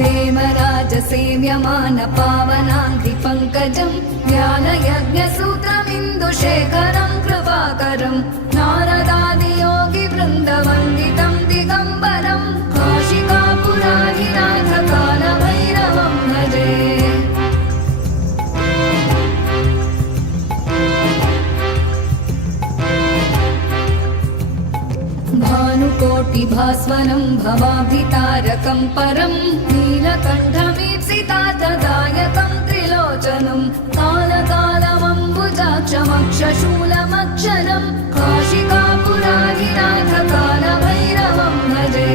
देवराजसेव्यमान पावनाङ्घ्रिपङ्कजं ज्ञानयज्ञसूत्रमिन्दुशेखरं कृपाकरं नारदादियोगिवृन्दवन्दितं दिगम्बरं काशिकापुराधिनाथकालभैरवं भजे। भानुकोटिभास्वनं भवाब्धितारकं परं नीलकण्ठमीप्सितार्थदायकं त्रिलोचनं कालकालमम्बुजाक्षमक्षशूलमक्षरं काशिकापुराधिनाथकालभैरवं भजे।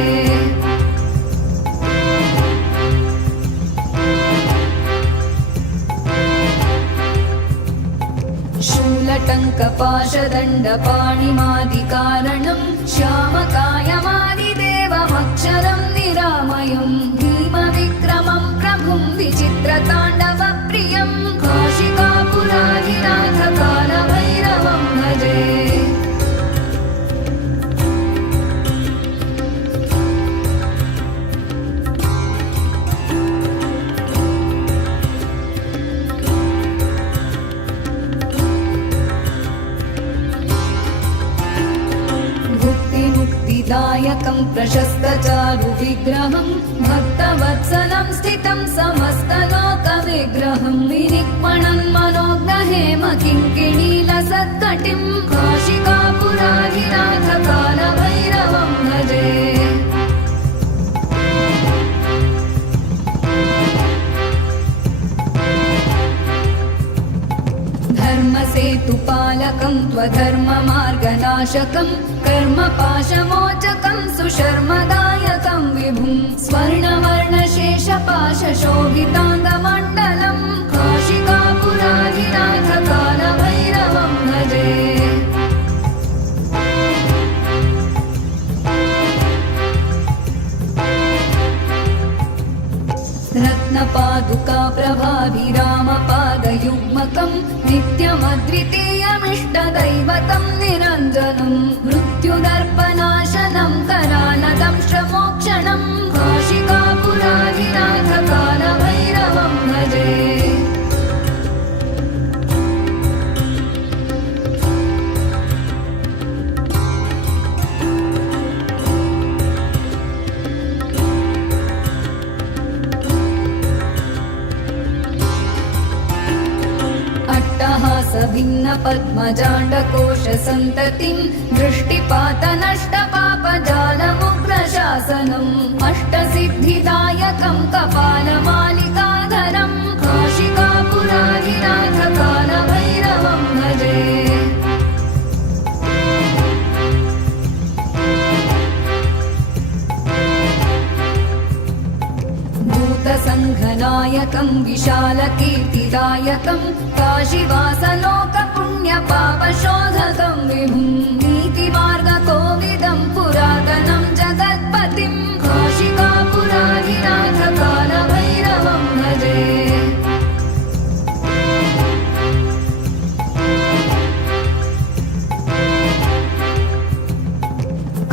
शूलटङ्कपाशदण्डपाणिमादिकारणं श्यामकायमादिदेवमक्षरं निरामयं भीमविक्रमं प्रभुं विचित्रताण्डवप्रियं काशिकापुराधिनाथकालभैरवं भजे। दायकं प्रशस्तचारुविग्रहं भक्तवत्सलं स्थितं समस्तलोकविग्रहं विनिक्मणं मनोज्ञहेमकिङ्किणीलसत्कटिं काशिकापुराधिनाथकालभैरवं भजे। धर्मसेतुपालकं त्वधर्ममार्गनाशकं कर्मपाशमोचकं सुशर्मदायकं विभुं स्वर्णवर्णशेषपाशशोभिताङ्गमण्डलं काशिकापुराधिनाथकालभैरवं भजे। रत्नपादुका प्रभाभिरामपादयुग्मकं नित्यमद्वितीयमिष्टदैवतं निरञ्जनं मृत्युदर्पनाशनं करालदंष्ट्रमोक्षणं काशिकापुराधिनाथकालभैरवं भजे। भिन्न पद्मजाण्डकोशसन्ततिं दृष्टिपातनष्टपापजालमुग्रशासनम् अष्टसिद्धिदायकं कपालमालिकाधरं काशिकापुराधिनाथकालभैरवं भजे। भूतसङ्घनायकं विशालकीर्तिदायकं काशीवासलोकपुण्यपापशोधकं विभुं नीतिमार्गकोविदं पुरातनं जगत्पतिं काशिकापुराधिनाथकालभैरवं भजे।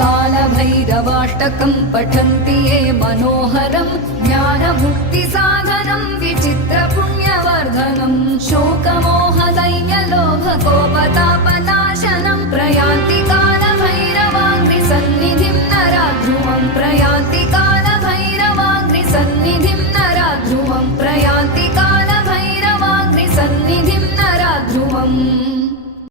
कालभैरवाष्टकं पठन्ति ये मनोहरं ज्ञानमुक्तिसाधनं विचित्र